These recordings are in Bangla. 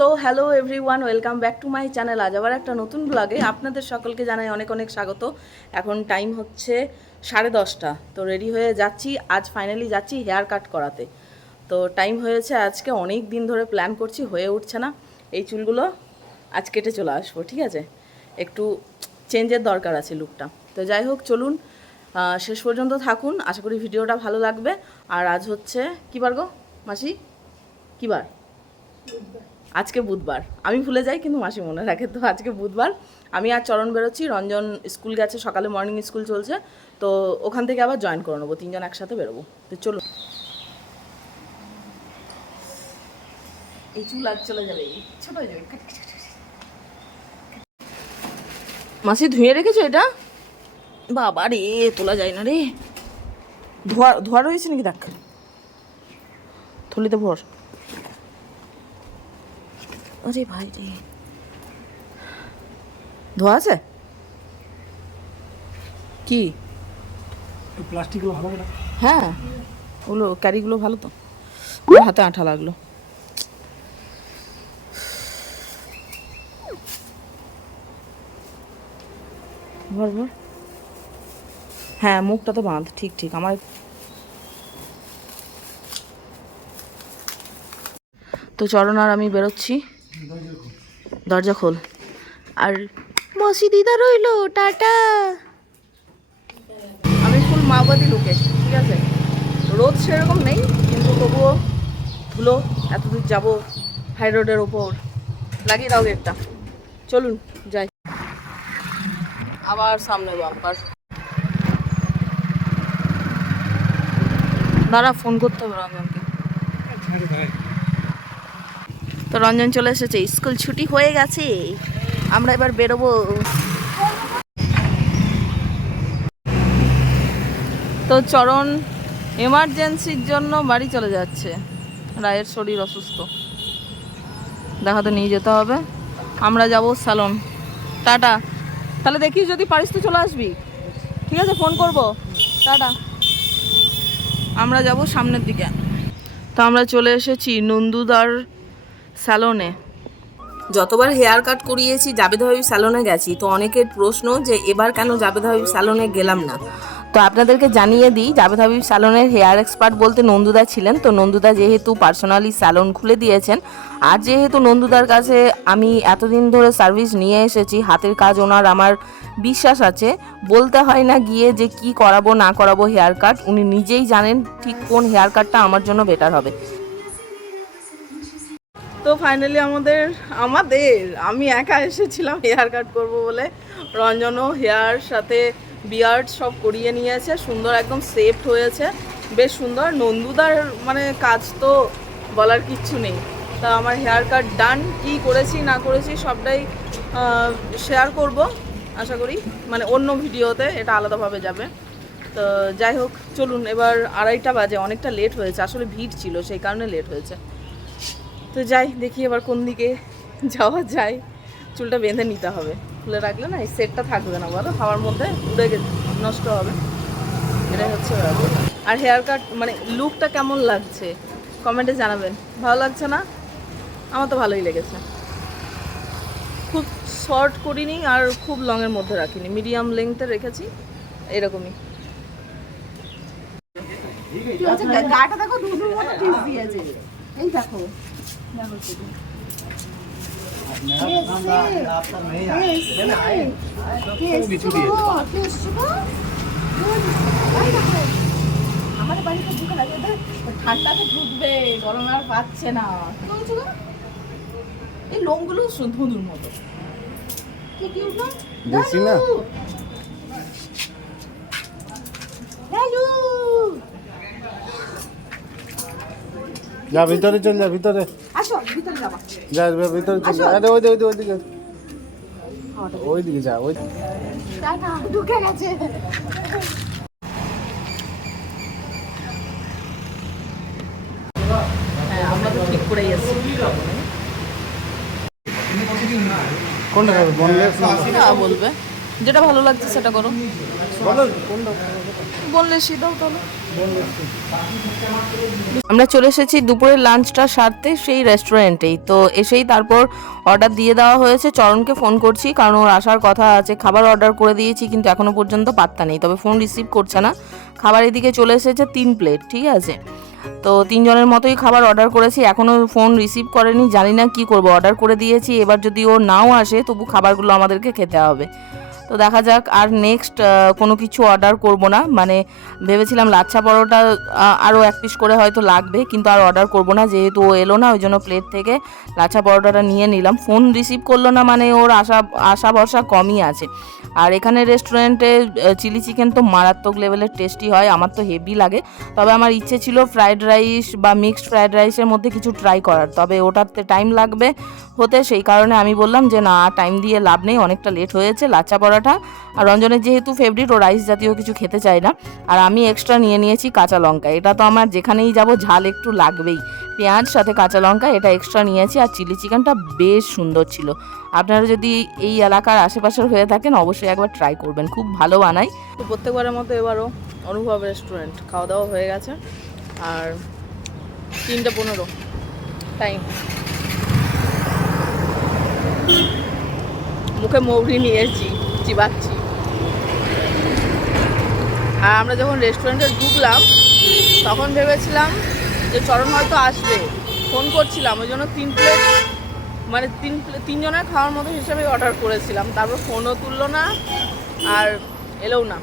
So hello everyone, welcome back to my channel. আজ আবার একটা নতুন ব্লগে আপনাদের সকলকে জানাই অনেক অনেক স্বাগত। এখন টাইম হচ্ছে 10:30। তো রেডি হয়ে যাচ্ছি, আজ ফাইনালি যাচ্ছি হেয়ার কাট করাতে। তো টাইম হয়েছে, আজকে অনেক দিন ধরে প্ল্যান করছি, হয়ে উঠছে না। এই চুলগুলো আজ কেটে চলে আসবো, ঠিক আছে? একটু চেঞ্জের দরকার আছে লুকটা। তো যাই হোক, চলুন শেষ পর্যন্ত থাকুন, আশা করি ভিডিওটা ভালো লাগবে। আর আজ হচ্ছে কী বার গো মাসি? কী বার? আজকে বুধবার। আমি ভুলে যাই কিন্তু মাসি মনে রাখে। তো আজকে বুধবার, আমি আর চরণ বেরোচ্ছি। রঞ্জন স্কুল গেছে, সকালে মর্নিং স্কুল চলছে, তো ওখান থেকে আবার জয়েন করে নেবো, তিনজন একসাথে বেরোবো। তো চলো, এই চুল আজ চলে যাবে, ছোট হয়ে যাবে। মাসি ধুয়ে রেখেছো এটা? বাবা রে, তোলা যায় না রে। ধোয়া ধোয়া রয়েছে নাকি? দেখ, থলিতে ভর। আরে ভাই রে, ধোয়া আছে কি? প্লাস্টিকগুলো ভালো না? হ্যাঁ, ওগুলো ক্যারিগুলো ভালো তো। হাতে আঠা লাগলো। ভর ভর। হ্যাঁ, মুখটা তো বাঁধ। ঠিক ঠিক। আমার তো চরণ আর আমি বেরোচ্ছি। দরজা খোল। আর মাসি দিদা রইলো, টাটা। আমি ফুল মাওবাদী লোকে, ঠিক আছে? রোদ সেরকম নেই, কিন্তু তবুও ধুলো, এতদূর যাবো হাই রোডের ওপর। লাগিয়ে দাও গেটটা। চলুন যাই। আবার সামনে বাম্পার। দাঁড়া, ফোন করতে হবে রঞ্জনকে। তো রঞ্জন চলে এসেছে, স্কুল ছুটি হয়ে গেছে, আমরা এবার বেরোবো। তো চরণ এমার্জেন্সির জন্য বাড়ি চলে যাচ্ছে, রায়ের শরীর অসুস্থ, দেখাতে নিয়ে যেতে হবে। আমরা যাব স্যালন। টাটা। তাহলে দেখি যদি পারিস তো চলে আসবি, ঠিক আছে? ফোন করব। টাটা। আমরা যাব সামনের দিকে। তো আমরা চলে এসেছি নন্দুদার স্যালনে। যতবার হেয়ার কাট করিয়েছি জাবেদ হাবিব স্যালনে গেছি, তো অনেকের প্রশ্ন যে এবার কেন জাবেদ হাবিব স্যালনে গেলাম না। তো আপনাদেরকে জানিয়ে দিই, জাবেদ হাবিব স্যালনের হেয়ার এক্সপার্ট বলতে নন্দুদা ছিলেন। তো নন্দুদা যেহেতু পার্সোনালি স্যালন খুলে দিয়েছেন, আর যেহেতু নন্দুদার কাছে আমি এতদিন ধরে সার্ভিস নিয়ে এসেছি, হাতের কাজ ওনার আমার বিশ্বাস আছে। বলতে হয় না গিয়ে যে কি করাবো না করাবো হেয়ার কাট, উনি নিজেই জানেন ঠিক কোন হেয়ার কাটটা আমার জন্য বেটার হবে। তো ফাইনালি আমি একা এসেছিলাম হেয়ার কাট করব বলে। রঞ্জনও হেয়ার সাথে বিয়ার্ড সব করিয়ে নিয়েছে, সুন্দর একদম সেফট হয়েছে, বেশ সুন্দর। নন্দুদার মানে কাজ তো বলার কিচ্ছু নেই। তা আমার হেয়ার কাট ডান, কী করেছি না করেছি সবটাই শেয়ার করব আশা করি, মানে অন্য ভিডিওতে, এটা আলাদাভাবে যাবে। তো যাই হোক, চলুন। এবার 2:30 বাজে, অনেকটা লেট হয়েছে, আসলে ভিড় ছিল সেই কারণে লেট হয়েছে। তো যাই, দেখি এবার কোন দিকে যাওয়া যায়। চুলটা বেঁধে নিতে হবে, খুলে রাখলে না এই সেটটা থাকবে না, বলো, হাওয়ার মধ্যে উড়ে নষ্ট হবে। এটাই হচ্ছে ব্যাপার। আর হেয়ার কাট মানে লুকটা কেমন লাগছে কমেন্টে জানাবেন। ভালো লাগছে না? আমার তো ভালোই লেগেছে। খুব শর্ট করিনি আর খুব লংয়ের মধ্যে রাখিনি, মিডিয়াম লেংথে রেখেছি, এরকমই। গাটা দেখো, দুধুর মতো টিপ দিয়েছে। এই দেখো, আমাদের বাড়িতে ঢুকে লাগে, ঠান্ডাতে ঢুকবে, গরম আর পাচ্ছে না। এই লোমগুলো ধুনুর মতো। কি উঠলো? যা ভিতরে চল, যা ভিতরে। আসো, ভিতরে যাবা। যা ভিতরে চল। আরে ওইদিকে যা, ওই না, ঢুকে গেছে। হ্যাঁ, আমরা তো ঠিক করেই আছি। কোনটা খাবে? বললে বলবে যেটা ভালো লাগছে সেটা করো। বললেছি দাও তাহলে। আমরা চলে এসেছি দুপুরের লাঞ্চটা সারতে সেই রেস্টুরেন্টেই। তো এসেই তারপর অর্ডার দিয়ে দেওয়া হয়েছে। চরণকে ফোন করছি কারণ ওর আসার কথা আছে। খাবার অর্ডার করে দিয়েছি কিন্তু এখনো পর্যন্ত পাত্তা নেই, তবে ফোন রিসিভ করছে না। খাবার এদিকে চলে এসেছে 3 প্লেট, ঠিক আছে। তো 3 জনের মতোই খাবার অর্ডার করেছি, এখনও ফোন রিসিভ করেনি। জানি না কি করব, অর্ডার করে দিয়েছি, এবার যদি ও নাও আসে তবু খাবারগুলো আমাদেরকে খেতে হবে। তো দেখা যাক, আর নেক্সট কোনো কিছু অর্ডার করব না। মানে ভেবেছিলাম লাচ্ছা পরোটা আরও 1 পিস করে হয়তো লাগবে, কিন্তু আর অর্ডার করব না, যেহেতু ও এলো না ওই জন্য প্লেট থেকে লাচ্ছা পরোটাটা নিয়ে নিলাম। ফোন রিসিভ করলো না মানে ওর আশা ভরসা কমই আছে। আর এখানে রেস্টুরেন্টে চিলি চিকেন তো মারাত্মক লেভেলের টেস্টি হয়, আমার তো হেভি লাগে। তবে আমার ইচ্ছে ছিল ফ্রাইড রাইস বা মিক্সড ফ্রাইড রাইসের মধ্যে কিছু ট্রাই করার, তবে ওটাতে টাইম লাগবে হতে, সেই কারণে আমি বললাম যে না, টাইম দিয়ে লাভ নেই, অনেকটা লেট হয়েছে। লাচ্ছা পরোটা আর রঞ্জনের যেহেতু ফেভারিট, ও রাইস জাতীয় কিছু খেতে চায় না। আর আমি এক্সট্রা নিয়ে নিয়েছি কাঁচা লঙ্কা, এটা তো আমার যেখানেই যাব ঝাল একটু লাগবেই। পেঁয়াজ সাথে কাঁচা লঙ্কা এটা এক্সট্রা নিয়েছি। আর চিলি চিকেনটা বেশ সুন্দর ছিল। আপনারা যদি এই এলাকার আশেপাশের হয়ে থাকেন অবশ্যই একবার ট্রাই করবেন, খুব ভালো বানাই। তো প্রত্যেকবারের মতো এবারও অনুভব রেস্টুরেন্ট খাওয়া দাওয়া হয়ে গেছে। আর 3:15 টাইম। মুখে মৌরি নিয়েছি, চিবাচ্ছি। আর আমরা যখন রেস্টুরেন্টে ঢুকলাম তখন ভেবেছিলাম যে চরণ হয়তো আসবে, ফোন করছিলাম ওই জন্য 3 প্লেট, মানে 3 জনের খাওয়ার মতো হিসেবে অর্ডার করেছিলাম। তারপর ফোনও তুললো না আর এলোও না,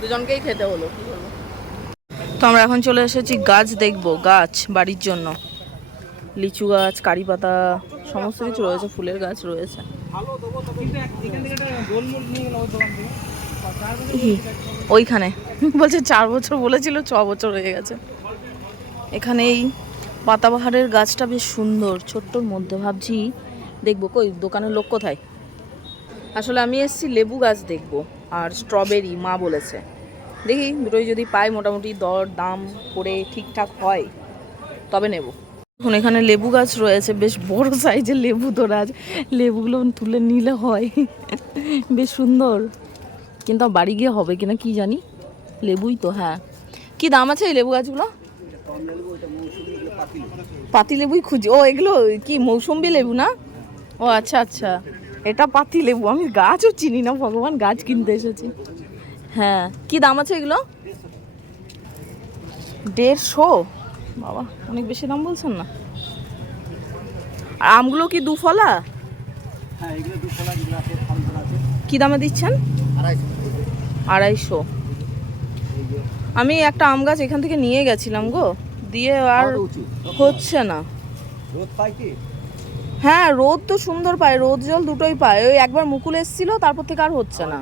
দুজনকেই খেতে হলো, কী বলবো। তো আমরা এখন চলে এসেছি গাছ দেখবো, গাছ বাড়ির জন্য। লিচু গাছ, কারি পাতা, সমস্ত কিছু রয়েছে, ফুলের গাছ রয়েছে। ওইখানে বলছে 4 বছর বলেছিল, 6 বছর হয়ে গেছে। এখানে এই পাতাবাহারের গাছটা বেশ সুন্দর, ছোট্টর মধ্যে। ভাবছি দেখবো, কই দোকানের লোক কোথায়। আসলে আমি এসেছি লেবু গাছ দেখবো আর স্ট্রবেরি, মা বলেছে। দেখি দুটোই যদি পাই, মোটামুটি দর দাম করে ঠিকঠাক হয় তবে নেব। এখন এখানে লেবু গাছ রয়েছে, বেশ বড় সাইজের লেবু ধরা আছে। লেবুগুলো তুলে নিলে হয়, বেশ সুন্দর, কিন্তু বাড়ি গিয়ে হবে কিনা কি জানি। লেবুই তো, হ্যাঁ। কি দাম আছে এই লেবু গাছগুলো? পাতি লেবুই খুঁজি। ও এগুলো কি মৌসুম্বি লেবু না? ও আচ্ছা আচ্ছা, এটা পাতি লেবু। আমি গাছও চিনি না, ভগবান, গাছ কিনতে এসেছি। হ্যাঁ, কি দাম আছে এগুলো? 150? বাবা, অনেক বেশি দাম বলছেন না। আর আমগুলো কি দুফলা? কি দামে দিচ্ছেন? 250। আমি একটা আম গাছ এখান থেকে নিয়ে গেছিলাম গো, দিয়ে আর হচ্ছে না। হ্যাঁ, রোদ তো সুন্দর পায়, রোদ জল দুটোই পায়। ওই একবার মুকুল এসেছিল, তারপর থেকে আর হচ্ছে না।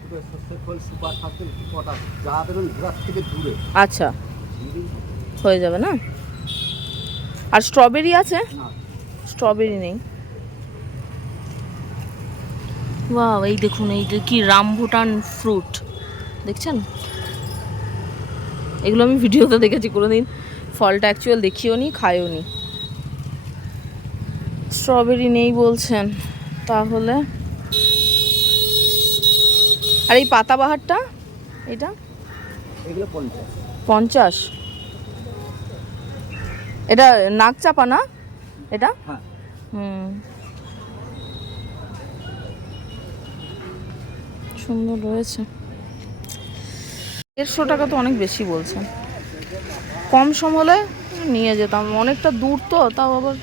আচ্ছা, হয়ে যাবে না? আর স্ট্রবেরি আছে? স্ট্রবেরি নেই। বাহ, এই দেখুন, এই কি রামভুটান ফ্রুট দেখছেন? এগুলো আমি ভিডিওতে দেখেছি, কোনোদিন ফলটা অ্যাকচুয়াল দেখিও নি, খাইও নি। স্ট্রবেরি নেই বলছেন তাহলে। আর এই পাতাবাহারটা, এটা 50। এটা নাক চাপা না এটা? সুন্দর রয়েছে। 150 টাকা তো অনেক বেশি বলছেন। কম সম হলে নিয়ে যেতাম, অনেকটা দূর তো, তাও আবার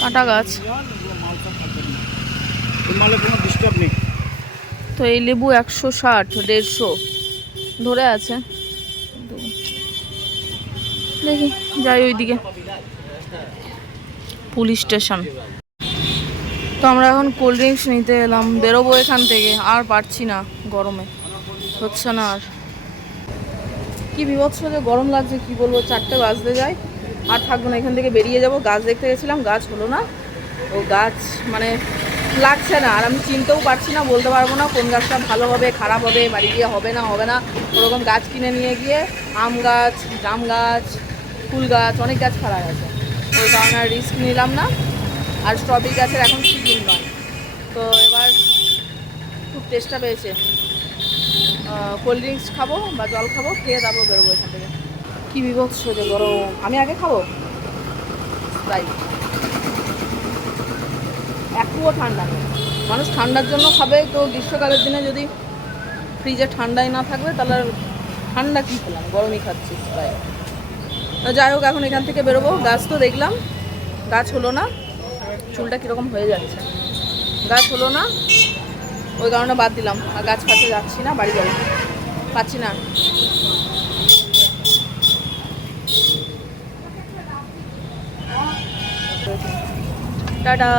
কাঁটা গাছ। তো এই লেবু 160, 150 ধরে আছে। দেখি যাই ওইদিকে, পুলিশ স্টেশন। তো আমরা এখন কোল্ড ড্রিঙ্কস নিতে এলাম, বেরোবো এখান থেকে। আর পারছি না, গরমে হচ্ছে না আর। কি বিভৎস যে গরম লাগছে, কি বলবো। 4টে বাজতে যায়, আর থাকবো না, এখান থেকে বেরিয়ে যাব। গাছ দেখতে গেছিলাম, গাছ হলো না। ও গাছ মানে লাগছে না, আর আমি চিনতেও পারছি না, বলতে পারবো না কোন গাছটা ভালো হবে খারাপ হবে, বাড়ি গিয়ে হবে না হবে না। ওরকম গাছ কিনে নিয়ে গিয়ে আম গাছ, জাম গাছ, ফুল গাছ, অনেক গাছ খারাপ আছে, ওই কারণে আর রিস্ক নিলাম না। আর স্ট্রবেরি গাছের এখন সিজন নয়, তো এবার খুব চেষ্টা পেয়েছে কোল্ড ড্রিঙ্কস খাবো বা জল খাবো, খেয়ে তারপর বেরোবো এখান থেকে। কী বিভৎস যে গরম, আমি আগে খাবো স্প্রাইট। একটুও ঠান্ডা নেই, মানুষ ঠান্ডার জন্য খাবে, তো গ্রীষ্মকালের দিনে যদি ফ্রিজে ঠান্ডাই না থাকবে তাহলে আর ঠান্ডা কী খেলাম, গরমই খাচ্ছি স্প্রাইট। যাই হোক, এখন এখান থেকে বেরোবো। গাছ তো দেখলাম, গাছ হলো না, চুলটা কীরকম হয়ে যাচ্ছে, গাছ হলো না, ওই কারণে বাদ দিলাম। আর গাছ ফাছে যাচ্ছি না, বাড়ি যাবো, পাচ্ছি না। টাটা।